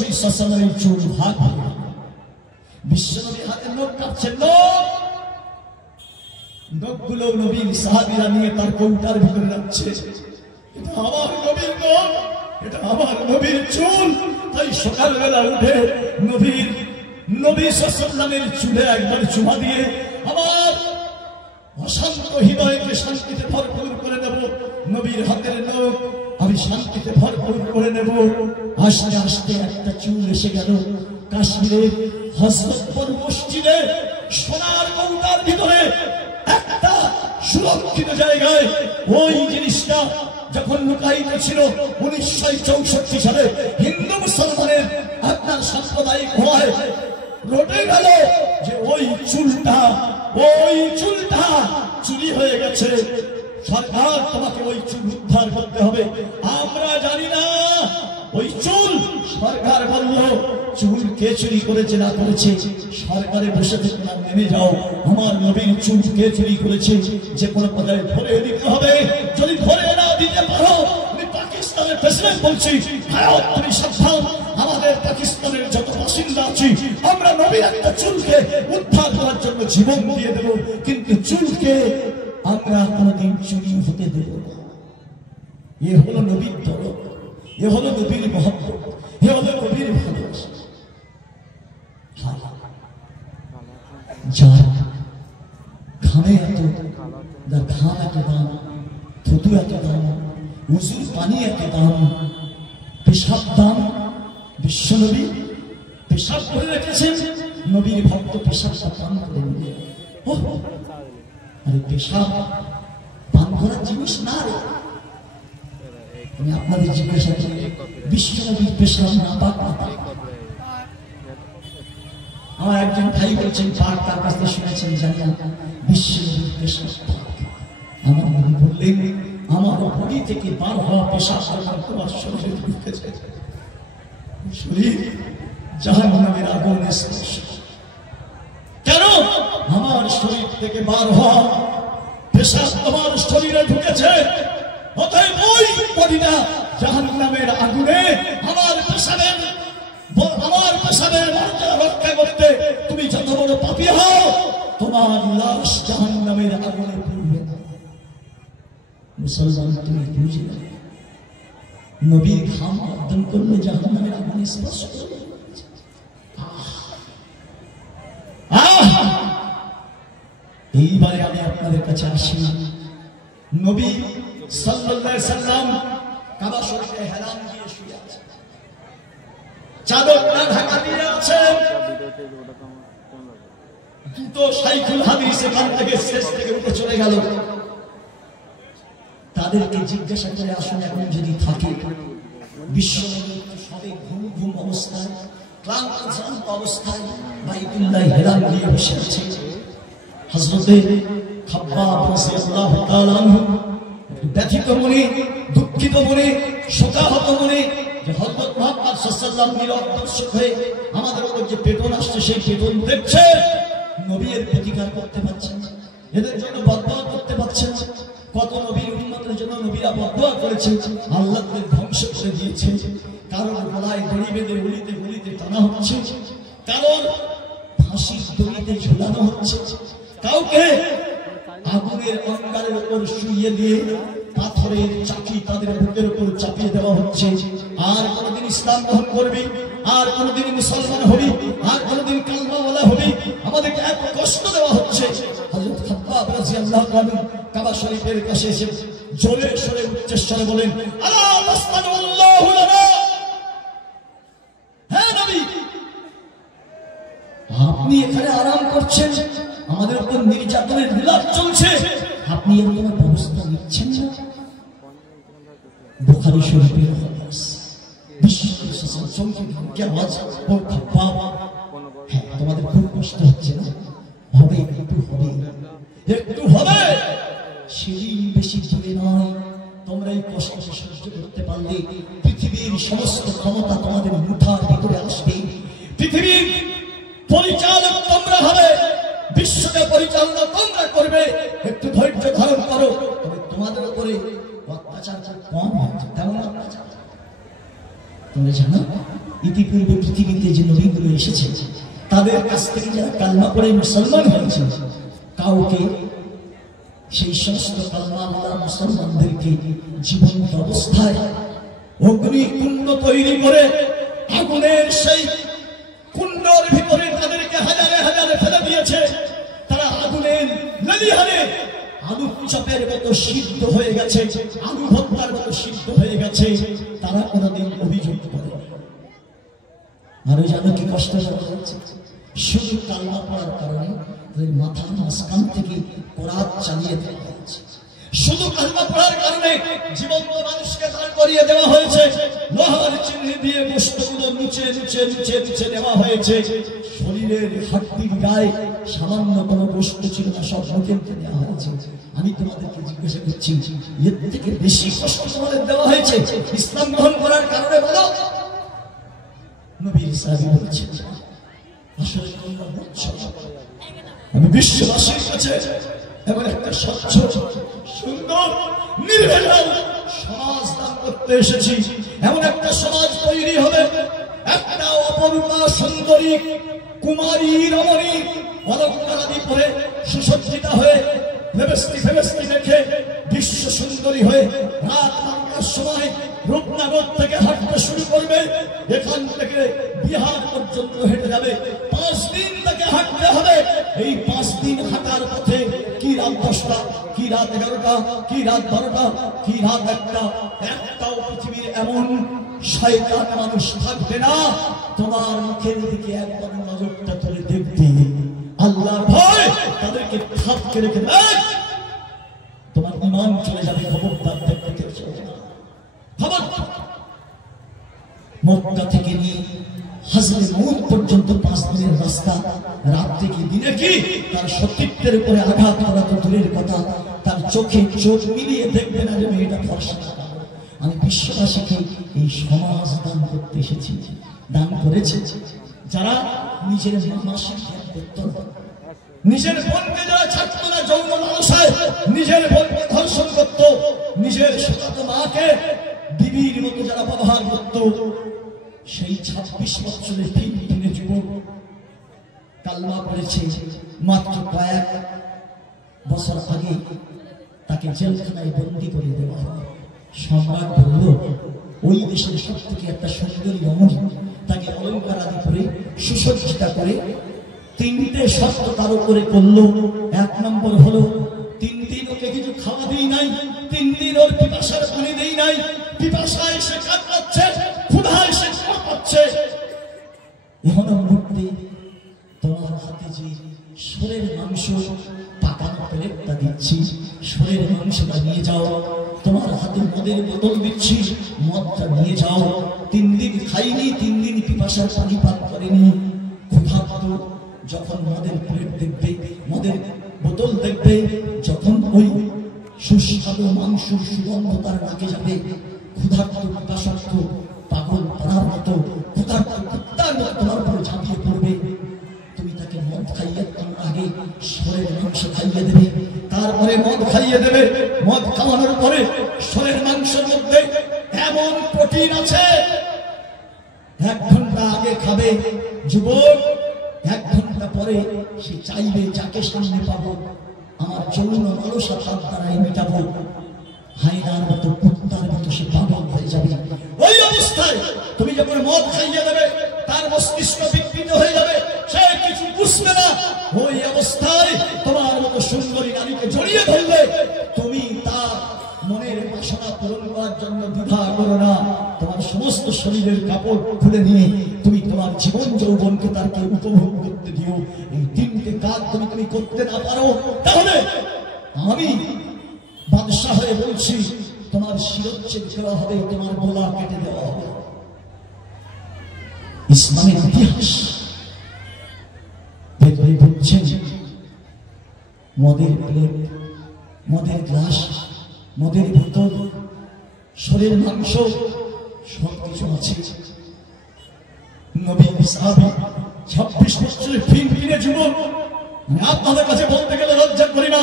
চুল ভাগ বিশ্বনবী হাতে নখ কাটছেন, নখগুলো নবীর সাহাবীরা নিয়ে তার কৌটার ভিতরে রাখছে। এটা আমার নবীর নখ, এটা আমার নবীর চুল। তাই সকালবেলা উঠে নবী সাল্লাল্লাহু আলাইহি ওয়াসাল্লামের চুলে একবার চুমা দিয়ে আমার অশান্ত হৃদয়কে শান্তিতে ভরপুর করে নেব। নবীর হাতের নখ আমি শান্তিতে ভরপুর করে নেব। আস্তে আস্তে একটা চুল এসে গেল কাশ্মীরের হযরতপুর মসজিদে সোনার কৌটার ভিতরে একটা সুরক্ষিত জায়গায়। ওই জিনিসটা যখন লুকায়িত ছিল 1964 সালে হিন্দু মুসলমানের আপনার সাম্প্রদায়িক হওয়ায় রটে গেল যে ওই চুলটা চুরি হয়ে গেছে। সরকার তোমাকে ওই চুল উদ্ধার করতে হবে। আমরা জানি না ওই চুল, সরকার বলল চুল কে চুরি করেছে না করেছে সরকারে বসে থেকে না, নেমে যাও। আমার নবীর চুল কে চুরি করেছে যে কোনো পর্যায়ে ধরে দিতে হবে। যদি ধরে না দিতে পারো, আমি পাকিস্তানের প্রেসিডেন্ট বলছি, তুমি সাবধান। আমাদের পাকিস্তানের যত বাসিন্দা আছি আমরা নবীর একটা চুলকে উদ্ধার করার জন্য জীবন দিয়ে দেব, কিন্তু চুলকে আমরা কোনদিন চুরি হতে দেব না। এ হলো নবীর দরদ, এ হলো নবীর মহব্বত, এ হলো নবীর ভালোবাসা। যার ঘামে এত, যার ঘাম এত দাম, থুতু এত দাম, উজুর পানি এত দাম, পেশাব দাম। বিশ্বনবী পেশাব করে রেখেছেন, নবীর ভক্ত পেশাবটা পান করে নিলেন। আরে পেশাব পান করার জিনিস না রে। আমি আপনাদের জিজ্ঞাসা করি, বিশ্বনবীর পেশাব না পাক না? আমার একজন ভাই বলছেন পাক, তার কাছ থেকে শুনেছেন জানি না, বিশ্বনবীর পেশাব পাক। আমার নবী বললেন আমার বডি থেকে বার হওয়া পেশাব তোমার শরীরে ঢুকেছে, শরীর জাহান্নামের আগুনে স্পর্শ। কেন? আমার শরীর থেকে বার হওয়া পেশাব তোমার শরীরে ঢুকেছে, অতএব ওই বডিটা জাহান্নামের আগুনে আমার পেশাবের মর্যাদা রক্ষা করতে তুমি যত বড় পাপী হও, তোমার লাশ জাহান্নামের আগুনে পুড়বে না। মুসলমান তুমি বুঝলে নবীর ঘাম অর্জন করলে জাহান্নামের আগুনে স্পর্শ করবে। এইবারে আমি আপনাদের কাছে আসি। নবী সাল্লাল্লাহু আলাইহি সাল্লাম কাবা শরীফে হেলান দিয়ে শুয়ে আছেন, চাদরটা ঢাকা দিয়ে আছেন। দুটো শাইখুল হাদিস এখান থেকে শেষ থেকে উঠে চলে গেল। তাদেরকে জিজ্ঞাসা করে আসুন, এখন যদি থাকে বিশ্বনবী সবে ঘুম ঘুম অবস্থায়, ক্লান্ত অবস্থায় বাইতুল্লাহ হেলান দিয়ে বসে আছে। হযরতে খাব্বাব রাদিয়াল্লাহু তাআলা আনহু ব্যথিত মনে, দুঃখিত মনে, শোকাহত মনে যে হযরত মুহাম্মদ সাল্লাল্লাহু আলাইহি ওয়াসাল্লাম নীরব দর্শক হয়ে আমাদের উপর যে পেটন আসছে সেই পেটন দেখছে, নবীর প্রতিকার করতে পারছেন না, এদের জন্য বদদোয়া করতে পারছেন না। কত নবীর উম্মতের জন্য নবীরা বদদোয়া করেছেন, আল্লাহ তাদের ধ্বংস করে দিয়েছেন। কারণ গলায় দড়ি বেঁধে গলিতে গলিতে টানা হচ্ছে, কারণ ফাঁসির দড়িতে ঝুলানো হচ্ছে, কাউকে আগুনের অঙ্গারের উপর শুইয়ে দিয়ে পাথরের চাকি তাদের বুকের উপর চাপিয়ে দেওয়া হচ্ছে। আর কোনদিন ইসলাম গ্রহণ করবি, আর কোনদিন মুসলমান হবি, আর কোনদিন কালমাওয়ালা হবি, আমাদেরকে এত কষ্ট দেওয়া হচ্ছে। হযরত খাব্বাব রাদিয়াল্লাহু আনহু কাবা শরীফের কাছে এসে জোরে সরে উচ্চস্বরে বলেন, আলা তাসতানুল্লাহু লানা। হ্যাঁ নবী, আপনি এখানে আরাম করছেন, আমাদের উপর নির্যাতনের বিলাপ চলছে, আপনি এর কোনো ব্যবস্থা নিচ্ছেন না? বুখারী শরীফের হাদিস। বিশ্বনবী সাল্লাল্লাহু আলাইহি ওয়াসাল্লাম, হ্যাঁ তোমাদের খুব কষ্ট হচ্ছে না? হবে, একটু হবে, সেদিন বেশি দূরে নয়। তোমরা এই কষ্ট সহ্য করতে পারলে পৃথিবীর সমস্ত ক্ষমতা তোমাদের মুঠার ভিতরে আসবে। পৃথিবীর পরিচালক তোমরা হবে, বিশ্বকে পরিচালনা তোমরা করবে। একটু ধৈর্য ধারণ করো। তবে তোমাদের উপরে অত্যাচার কম হচ্ছে, তেমন অত্যাচার তোমরা জানো ইতিপূর্বে পৃথিবীতে যে নবীগুলো এসেছে তাদের কাছ থেকে যারা কালমা পড়ে মুসলমান হয়েছে, কাউকে সেই সমস্ত কালমাওয়ালা মুসলমানদেরকে জীবন্ত অবস্থায় অগ্নিকুণ্ড তৈরি করে আগুনের সেই কুণ্ডর ভিতরে তাদেরকে হাজারে হাজারে ফেলে দিয়েছে। তারা আগুনের লেলিহানে আলু চাপের মতো সিদ্ধ হয়ে গেছে, আলু ভর্তার মতো সিদ্ধ হয়ে গেছে। তারা কোনোদিন অভিযোগ করে আরো জানো কি কষ্ট হচ্ছে? শুধু কালমা পড়ার কারণে তাদের মাথার মাঝখান থেকে কোরআন চালিয়ে দেওয়া হয়েছে। শুধু কালমা পড়ার কারণে জীবন্ত মানুষকে দাঁড় করিয়ে দেওয়া হয়েছে, লোহার চিহ্ন দিয়ে গোশতগুলো নিচে নিচে নিচে নিচে দেওয়া হয়েছে। শরীরের হাড্ডির গায়ে সামান্য কোনো গোশত ছিল না, সব মুখে দেওয়া হয়েছে। আমি তোমাদেরকে জিজ্ঞাসা করছি, এর থেকে বেশি কষ্ট তোমাদের দেওয়া হয়েছে ইসলাম গ্রহণ করার কারণে? বলো। নবীর সাহাবী বলেছেন, আসলে তোমরা বুঝছো না, আমি বিশ্ববাসীর কাছে এমন একটা স্বচ্ছ সুন্দর নির্ভেজাল সমাজ দান করতে এসেছি। এমন একটা সমাজ তৈরি হবে, একটা অপরূপা সুন্দরী কুমারী রমণী অলঙ্কারাদি পরে সুসজ্জিতা হয়ে ফেবেস্তি ফেবেস্তি রেখে বিশ্ব সুন্দরী হয়ে রাত 9টার সময় রূপনগর থেকে হাঁটতে শুরু করবে। এখান থেকে বিহার পর্যন্ত হেঁটে যাবে। 5 দিন তাকে হাঁটতে হবে। এই 5 দিন হাঁটার পথে কি রাত 10টা, কি রাত 11টা, কি রাত 12টা, কি রাত 1টা, একটাও পৃথিবীর এমন শয়তান মানুষ থাকবে না তোমার মুখের দিকে একবার নজরটা তুলে দেখবে। আল্লাহর ভয় তাদেরকে থাপকে রেখে দেয়, তোমার ঈমান চলে যাবে। খবরদার দেখতে চলে না। খবরদার। মক্কা থেকে নিয়ে হাজরে মউত পর্যন্ত 5 দিনের রাস্তা। রাত্রে কি দিনে কি তার সতীত্বের উপরে আঘাত করা তো দূরের কথা, তার চোখে চোখ মিলিয়ে দেখবে না যে মেয়েটা ফর্সা। আমি বিশ্ববাসীকে এই সমাজ দান করতে এসেছি। দান করেছে যারা নিজের মাসিক ত্যাগ করত, নিজের বোনকে যারা ছাড়ত না যৌন লালসায়, নিজের বোনকে ধর্ষণ করত, নিজের সৎ মাকে বিবির মতো যারা ব্যবহার করত, সেই 26 বছরের ফিনফিনে যুবক কালমা পড়েছে। মাত্র কয়েক বছর আগে তাকে জেলখানায় বন্দী করে দেওয়া হয়। সম্রাট বলল, ওই দেশের সব থেকে একটা সুন্দরী রমণী, তাকে অলঙ্কার আদি করে সুসজ্জিতা করে 3টে শর্ত তার উপরে করলো। 1 নম্বর হলো 3 দিন ওকে কিছু খাওয়া দিই নাই, 3 দিন ওর পিপাসার পানি দেই নাই। পিপাসায় সে কাঁদছে, ক্ষুধায় সে কাঁদছে। এমন মুহূর্তে তোমার হাতে যে শরীরের মাংস পাকানো প্লেটটা দিচ্ছি, শরীরের মাংসটা নিয়ে যাও। তোমার হাতে মদের বোতল দিচ্ছি, মদটা নিয়ে যাও। 3 দিন খাইনি, 3 দিন পিপাসার পানি পান করেনি, ক্ষুধার্ত। যখন মদের প্লেট দেখবে, মদের বোতল দেখবে, যখন ওই সুস্বাদু মাংসের সুগন্ধ তার নাকে যাবে, ক্ষুধার্ত পিপাসার্থ পাগল পড়ার মতো ক্ষুধার্ত কুত্তার মতো তোমার উপরে ঝাঁপিয়ে পড়বে। তুমি তাকে মদ খাইয়ে আগে শরীরের মাংস খাইয়ে দেবে, তারপরে মদ খাইয়ে দেবে। মদ খাওয়ানোর পরে শরীরের মাংসের মধ্যে এমন প্রোটিন আছে, 1 ঘন্টা আগে খাবে যুবক, 1 ঘন্টা পরে সে চাইবে যাকে সামনে পাবো আমার যৌন লালসা তার দ্বারাই মেটাবো। হায়নার মতো কুত্তার মতো সে পাগল হয়ে যাবে। ওই অবস্থায় তুমি যখন মদ খাইয়ে দেবে, তার মস্তিষ্ক বিকৃত হয়ে যাবে, সে কিছু বুঝবে না। ওই অবস্থায় তোমার মতো সুন্দরী নারীকে জড়িয়ে ধরলে তুমি তার মনের বাসনা পূরণ করার জন্য দ্বিধা করো না। তোমার সমস্ত শরীরের কাপড় খুলে নিয়ে তুমি তোমার জীবন যৌবনকে তাকে উপভোগ করতে দিও। এই 3টে কাজ তুমি করতে না পারো, তাহলে আমি বাদশাহ হয়ে বলছি, তোমার শিরচ্ছেদ করা হবে, তোমার গলা কেটে দেওয়া হবে। ইসলামের ইতিহাস ভেতরে বুঝছেন, মদের প্লেট, মদের গ্লাস, মদের বোতল, শরীর মাংস সবকিছু আছে। নবী সাহাবী 26 বছরের ফিনফিনে যুবক। আপনাদের কাছে বলতে গেলে লজ্জা করি না,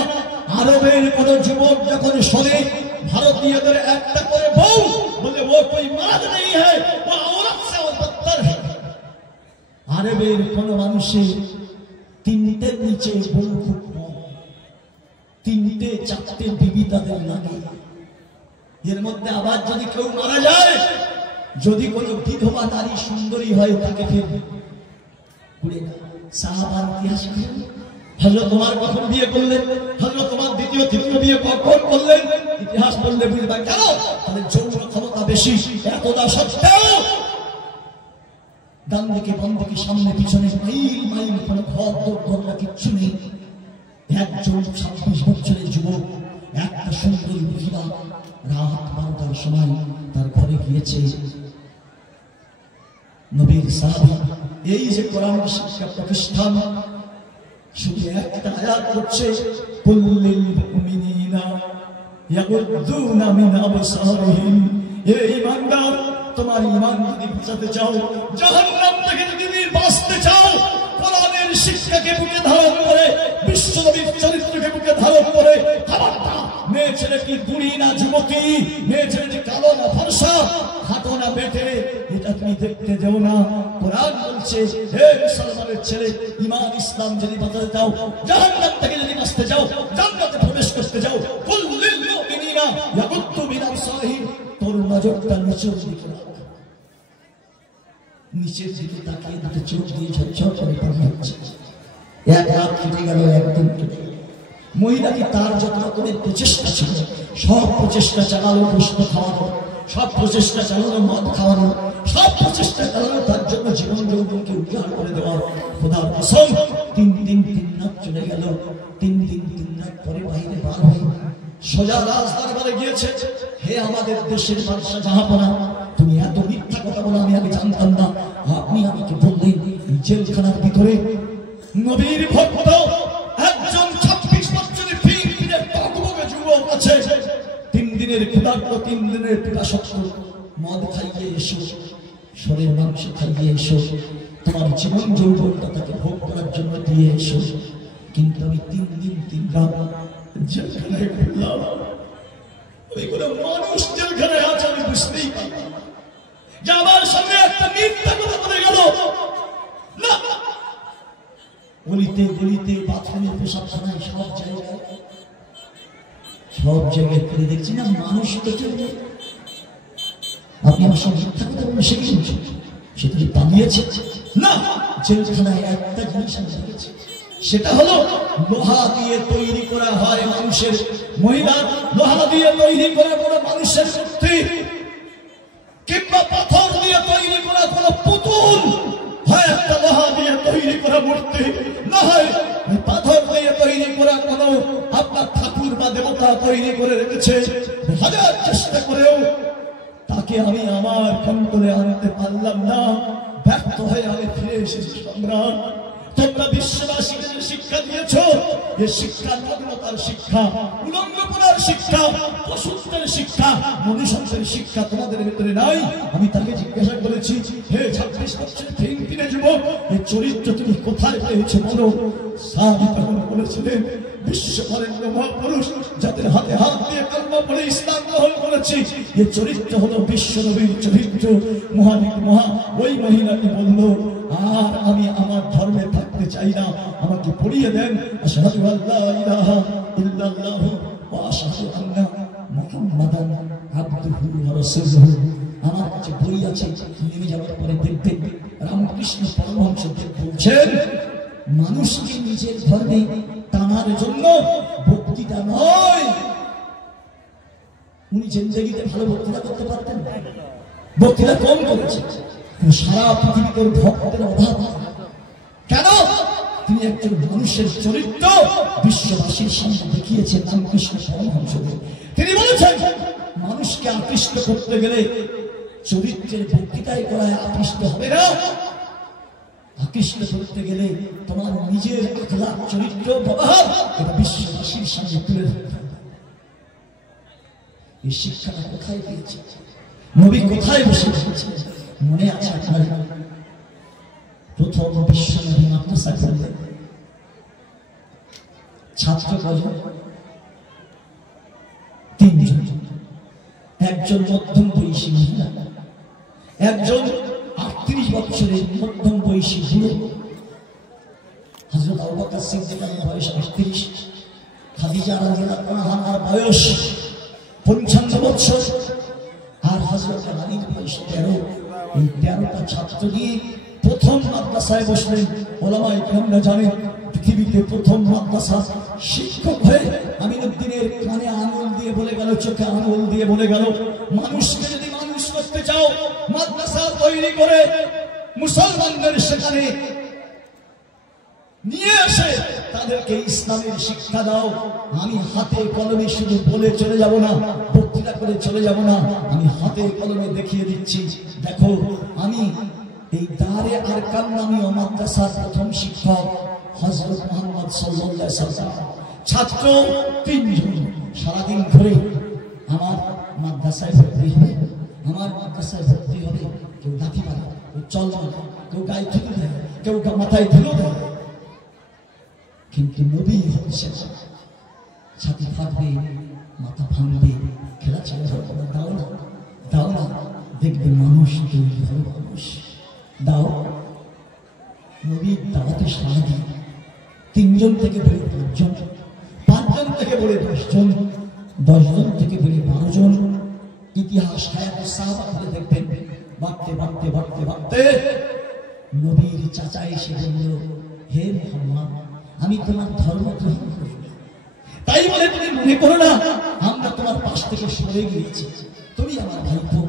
আরবের কোন যুবক যখন শোনে ভারতীয়দের একটা করে বউ বলে, ও কোই মারাদ নেই হ্যায়, ও औरत से और बदतर है। আরবের কোন মানুষের তিনটের নিচে বউ খুব কম, তিনটে চারটে বিবি তাদের লাগে। এর মধ্যে আবার যদি কেউ মারা যায়, যদি কোনো বিধবা নারী সুন্দরী হয় তাকে ফের সাহাবার ইতিহাস হযরত ওমর কখন বিয়ে করলেন, হযরত ওমর দ্বিতীয় তৃতীয় বিয়ে কখন করলেন, ইতিহাস বললে বুঝবা কেন? তাহলে যৌন ক্ষমতা বেশি, এতটা সত্ত্বেও ডান দিকে বাম দিকে সামনে পিছনে মাইল মাইল কোনো ঘর দরজা কিচ্ছু নেই। একজন 26 বছরের যুবক একটা সুন্দরী মহিলা রাত 12টার সময় তার ঘরে গিয়েছে। নবীর সাহাবী এই যে কোরআন শিক্ষা প্রতিষ্ঠান, শুধু একটা আয়াত করছে, কুল্লিল মুমিনিনা ইয়াগুদ্দুনা মিন আবসারিহিম। হে ঈমানদার, তোমার ঈমান যদি বাঁচাতে চাও, জাহান্নাম থেকে যদি বাঁচতে চাও, কোরআনের শিক্ষাকে বুকে ধারণ করে, বিশ্বনবীর চরিত্রকে বুকে ধারণ করে, খবরদার মেয়ে ছেলে কি বুড়ি না যুবতী, মেয়ে ছেলেটি কালো না ফর্সা, হাঁটো না বেটে, এটা তুমি দেখতে যেও না। কোরআন বলছে, হে মুসলমানের ছেলে, ঈমান ইসলাম যদি বাঁচাতে চাও, জাহান্নাম থেকে যদি বাঁচতে চাও, জান্নাতে প্রবেশ করতে চাও, কুল্লিল মুমিনিনা ইয়াগুদ্দু মিন আবসারিহিম, তোর নজরটা নিচের দিকে রাখ। নিচের দিকে তাকিয়ে দুটো চোখ দিয়ে ঝরঝর করে পানি হচ্ছে। এক রাত কেটে গেল, একদিন কেটে গেল। মহিলাকে তার যত রকমের প্রচেষ্টা ছিল, সব প্রচেষ্টা চালালো গোশত খাওয়ানো, সব প্রচেষ্টা চালানো মদ খাওয়ানো, সব প্রচেষ্টা চালানো তার জন্য জীবন যৌবনকে উজাড় করে দেওয়া। খোদার কসম, 3 দিন 3 রাত চলে গেল। 3 দিন 3 রাত পরে বাইরে বার হয়ে সোজা রাজদরবারে গিয়েছে। হে আমাদের দেশের বাদশা জাহাপনা, তুমি এত মিথ্যা কথা বলো আমি আগে জানতাম না। আপনি আমাকে বললেন জেলখানার ভিতরে নবীর ভক্ত একজন 26 বছরের ফিরে টকবগে যুবক আছে। 3 দিনের ক্ষুধার্ত, 3 দিনের পিপাসক্ত, মদ খাইয়ে এসো, শরীর মাংস খাইয়ে এসো, তোমার জীবন যৌবনটা তাকে ভোগ করার জন্য দিয়ে এসো। কিন্তু আমি 3 দিন 3 রাত জেলখানায় ঘুরলাম, ওই কোনো মানুষ জেলখানায় আছে আমি বুঝতেই পারলাম না যে আমার সঙ্গে একটা মিথ্যা কথা বলে গেল। না, গলিতে গলিতে বাথরুমে পেশাবখানায় সব জায়গায় করে দেখছি না মানুষ তো কেউ নেই। আপনি আমার সঙ্গে মিথ্যা কথা বলে শিখেছেন, সেটা কি পালিয়েছে? না, জেলখানায় একটা জিনিস আমি দেখেছি, সেটা হলো লোহা দিয়ে তৈরি করা হয় মানুষের মহিলা, লোহা দিয়ে তৈরি করা কোনো মানুষের মূর্তি, কিংবা পাথর দিয়ে তৈরি করা কোনো পুতুল, হয় একটা লোহা দিয়ে তৈরি করা মূর্তি, না হয় পাথর দিয়ে তৈরি করা কোনো আপনার ঠাকুর বা দেবতা তৈরি করে রেখেছে। হাজার চেষ্টা করেও তাকে আমি আমার কন্ট্রোলে আনতে পারলাম না। ব্যর্থ হয়ে আমি ফিরে এসেছি। সম্রাট, তোমরা বিশ্ববাসীকে যে শিক্ষা দিয়েছ, এই শিক্ষা নগ্নতার শিক্ষা, উলঙ্গপনার শিক্ষা, পশুত্বের শিক্ষা, মনুষ্যত্বের শিক্ষা তোমাদের ভিতরে নাই। আমি তাকে জিজ্ঞাসা করেছি, হে 26 বছরের ফিরে যুবক, এই চরিত্র তুমি কোথায় পেয়েছো বলো? সাহাবী তখন বলেছিলেন, বিশ্ববরেণ্য মহাপুরুষ যাদের হাতে হাত দিয়ে কলমা পড়ে ইসলাম গ্রহণ করেছি, এই চরিত্র হলো বিশ্বনবীর চরিত্র। ওই মহিলাকে বলল, আর আমি আমার ধর্মে থাকতে চাই না, আমাকে পড়িয়ে দেন আশহাদু আল্লা ইলাহা ইল্লাল্লাহু ওয়া আশহাদু আন্না মুহাম্মাদান আবদুহু ওয়া রাসূলুহু। আমার কাছে বই আছে, নেমে যাওয়ার পরে দেখবেন রামকৃষ্ণ পরমহংসদেব বলছেন, মানুষকে নিজের ধর্মে টানার জন্য বক্তৃতা নয়। উনি জিন্দেগিতে ভালো বক্তৃতা করতে পারতেন, বক্তৃতা কম করেছে, সারা পৃথিবীতে ভক্তের অভাব। কেন? তিনি একজন মানুষের চরিত্র বিশ্ববাসীর সামনে দেখিয়েছেন। রামকৃষ্ণ পরমহংসদেব তিনি বলেছেন, মানুষকে আকৃষ্ট করতে গেলে চরিত্রের বক্তৃতায় করায় আকৃষ্ট হবে না, আকৃষ্ট করতে গেলে তোমার নিজের আখলাক, চরিত্র, ব্যবহার এটা বিশ্ববাসীর সামনে তুলে ধরতে হবে। এই শিক্ষাটা কোথায় পেয়েছে? নবী কোথায় বসে বসেছে? মনে আছে আপনার? প্রথম বিশ্বনবী মাদ্রাসা করলেন, ছাত্র কজন? 3 জন। একজন মধ্যম বয়সী মহিলা, একজন 8 38 বছরের মধ্যম বয়সী বুড়ো হযরত আবু বকর সিদ্দিকের বয়স 38, খাদিজা রাদিয়াল্লাহু আনহার বয়স 55 বছর, আর হযরত আলীর বয়স 13। এই 13টা ছাত্র নিয়ে প্রথম মাদ্রাসায় বসলেন। ওলামায়ে কেরামরা জানেন পৃথিবীতে প্রথম মাদ্রাসা শিক্ষক হয়ে আমিনউদ্দিনের কানে আঙুল দিয়ে বলে গেল, চোখে আঙুল দিয়ে বলে গেল, মানুষকে যদি মানুষ করতে চাও মাদ্রাসা তৈরি করে মুসলমানদের সেখানে নিয়ে এসে তাদেরকে ইসলামের শিক্ষা দাও। আমি হাতে কলমে শুধু বলে চলে যাব না, বক্তৃতা করে চলে যাব না, আমি হাতে কলমে দেখিয়ে দিচ্ছি। দেখো, আমি এই দারে আরকাম নামীয় মাদ্রাসার প্রথম শিক্ষক হযরত মুহাম্মদ সাল্লাল্লাহু আলাইহি ওয়াসাল্লাম। ছাত্র 3 জন সারাদিন ধরে আমার মাদ্রাসায় ভর্তি হবে, আমার মাদ্রাসায় ভর্তি হবে। কেউ লাঠি মারে, কেউ চল মারে, কেউ গায়ে থুতু দেয়, কেউ মাথায় ধুলো দেয়। কিন্তু নবী হচ্ছে ছাতি ফাটবে, মাথা ভাঙবে, খেলা ছেড়ে যাবে, দাও না, দাও না, দেখবে মানুষ তৈরি হবে, মানুষ দাও। নবীর দাওয়াতে সাড়া দিয়ে 3 জন থেকে বেড়ে 5 জন, 5 জন থেকে বেড়ে 10 জন, 10 জন থেকে বেড়ে 12 জন। ইতিহাস হায়াতে সাহাবা করে দেখবেন, বাড়তে বাড়তে বাড়তে বাড়তে নবীর চাচা এসে বলল, হে মুহাম্মদ, আমি তোমার ধর্ম গ্রহণ করি, তাই বলে তুমি মনে করো না আমরা তোমার পাশ থেকে সরে গিয়েছি। তুমি আমার ভাইপো,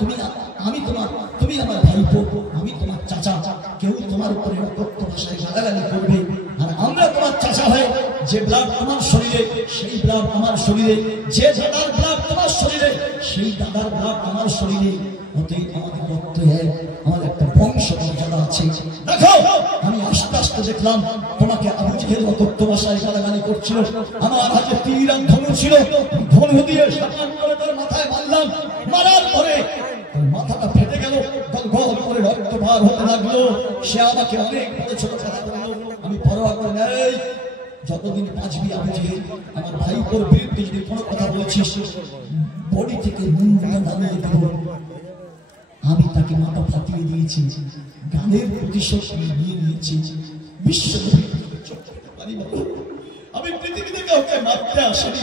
তুমি আমার ভাইপো, আমি তোমার চাচা। কেউ তোমার উপরে অকথ্য ভাষায় গালাগালি করবে, আর আমরা তোমার চাচা হয়ে যে ব্লাড তোমার শরীরে সেই ব্লাড আমার শরীরে, যে দাদার ব্লাড তোমার শরীরে সেই দাদার ব্লাড আমার শরীরে। অতএব আমাদের রক্ত এক, আমাদের একটা বংশ মর্যাদা আছে। দেখো, আমি আস্তে আস্তে দেখলাম তোমাকে আবু জেহেল অকথ্য ভাষায় গালাগালি করছিল, আমার হাতে তীর আর ধনু ছিল, ধনু দিয়ে সাকান করে তার মাথায় মারলাম। মারার পরে মাথাটা ফেটে গেল, গল করে রক্ত বার হতে লাগলো। সে আমাকে অনেক বড় ছোট কথা বললো, আমি পরোয়া করে নেই। যতদিন বাঁচবি আবু জেহেল, আমার ভাইপোর বিরুদ্ধে যদি কোনো কথা বলছিস, বডি থেকে মুন্ডটা নামিয়ে দেব। আমি তাকে মাথা ফাটিয়ে দিয়েছি, গানের প্রতিশোধ নিয়ে নিয়েছি। আমি পৃথিবীতে কাউকে মারতে আসেনি,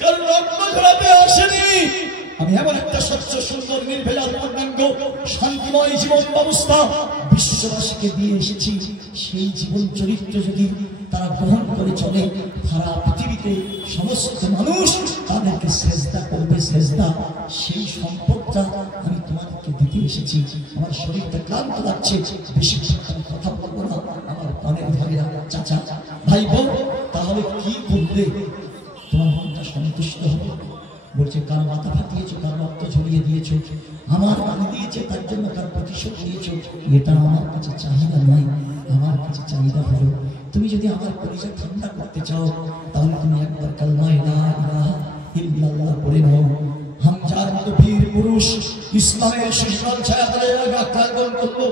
কারণ রক্ত ঝরাতে আসেনি। আমি এমন একটা স্বচ্ছ সুন্দর নির্ভেজাল পূর্ণাঙ্গ শান্তিময় জীবন ব্যবস্থা বিশ্ববাসীকে দিয়ে এসেছি। সেই জীবন চরিত্র যদি তারা গ্রহণ করে চলে, সারা পৃথিবীতে সমস্ত মানুষ তাদেরকে সেজদা করবে, সেজদা। সেই সম্পদটা আমি তোমাদেরকে দিতে এসেছি। আমার শরীরটা ক্লান্ত লাগছে, বেশি কথা বলবো না। আমার প্রাণের ভাইরা, চাচা, ভাই বোন, তাহলে কি করবে? তোমার মনটা সন্তুষ্ট হবে? বলছে, কার মাথা ফাটিয়েছো, কার রক্ত ঝরিয়ে দিয়েছো, আমার পানি দিয়েছে তার জন্য কার প্রতিশোধ নিয়েছো, এটা আমার কাছে চাহিদা নয়। আমার কাছে চাহিদা হলো, তুমি যদি আমার কলিজা ঠান্ডা করতে চাও, তাহলে তুমি একবার কালমা লা ইলাহা ইল্লাল্লাহ পড়ে নাও। হামজার মতো বীর পুরুষ ইসলামের শিশাল ছায়া তলে আক্রমণ করলো।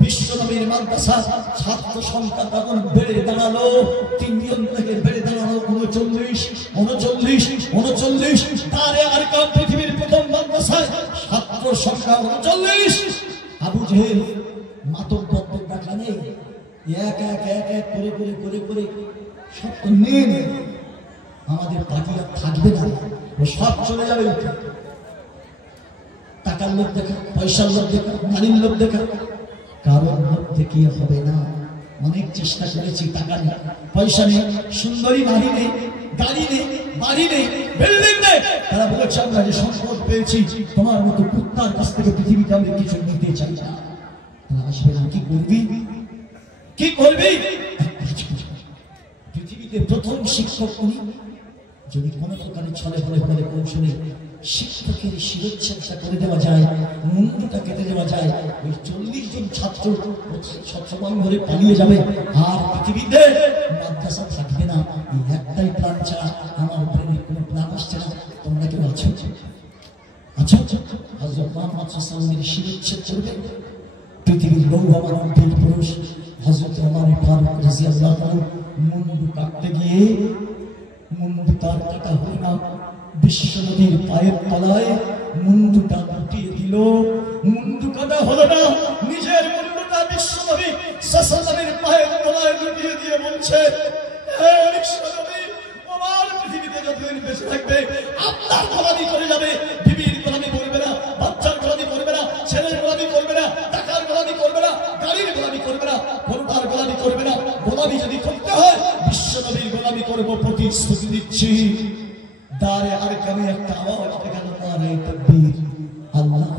বিশ্বনবীর মাদ্রাসা ছাত্র সংখ্যা তখন বেড়ে দাঁড়ালো, 3 জন থেকে বেড়ে দাঁড়ালো 39। তারে আরকাম পৃথিবীর প্রথম মাদ্রাসায় ছাত্র সংখ্যা 39। আবু জেহেল মাতব্বর দেখা নেই, এক এক এক এক করে করে করে করে সব তো নেই। আমাদের পার্টি আর থাকবে না, ও সব চলে যাবে। টাকার লোক দেখা, পয়সার লোক দেখা, নারীর লোক দেখা, কারোর লোক দেখিয়ে হবে না। অনেক চেষ্টা করেছি, টাকা নেই, পয়সা নেই, সুন্দরী নারী নেই, গাড়ি নেই, বাড়ি নেই, বিল্ডিং নেই। তারা বলেছে, আমরা যে সম্পদ পেয়েছি তোমার মতো কুত্তার কাছ থেকে পৃথিবীতে আমি কিছু নিতে চাই না। তারা আসবে না, কি করবি, কি করবি? পৃথিবীতে প্রথম শিক্ষক উনি। যদি কোনো প্রকারে ছলে বলে বলে কৌশলে শিক্ষকের শিরোচ্ছেদটা করে দেওয়া যায়, মুন্ডুটা কেটে দেওয়া যায়, ওই 40 জন ছাত্র সৎসমান ধরে পালিয়ে যাবে, আর পৃথিবীতে মাদ্রাসা থাকবে না। এই একটাই প্ল্যান ছাড়া আমার ব্রেনে কোনো প্ল্যান আসছে না। তোমরা কেউ আছো? আচ্ছা, হযরত মুহাম্মদ সাল্লাল্লাহু আলাইহি ওয়াসাল্লামের শিরোচ্ছেদ করবে পৃথিবীর লৌহমান বীর পুরুষ হযরত ওমর ফারুক রাদিয়াল্লাহু আনহু মুন্ডু কাটতে গিয়ে মুন্ডু তার কাটা হলো না। বিশ্বনবীর পায়ের তলায় মুন্ডুটা গুটিয়ে দিল। মুন্ডু কাটা হলো না, নিজের মুন্ডুটা বিশ্বনবী সাল্লাল্লাহু পায়ের তলায় লুটিয়ে দিয়ে বলছে, হে বিশ্বনবী, আমার পৃথিবীতে যতদিন বেঁচে থাকবে আপনার গোলামি করে যাবে, বিবির গোলামি করবে না, বাচ্চার গোলামি করবে না, ছেলের গোলামি করবে না, টাকার গোলামি করবে না, গাড়ির গোলামি করবে না, কোনটার গোলামি করবে না। গোলামি যদি করতে হয় বিশ্বনবীর গোলামি করব, প্রতিশ্রুতি দিচ্ছি। দারে আর কামে একটা আওয়াজ হবে, কেন নারে তাকবীর, আল্লাহ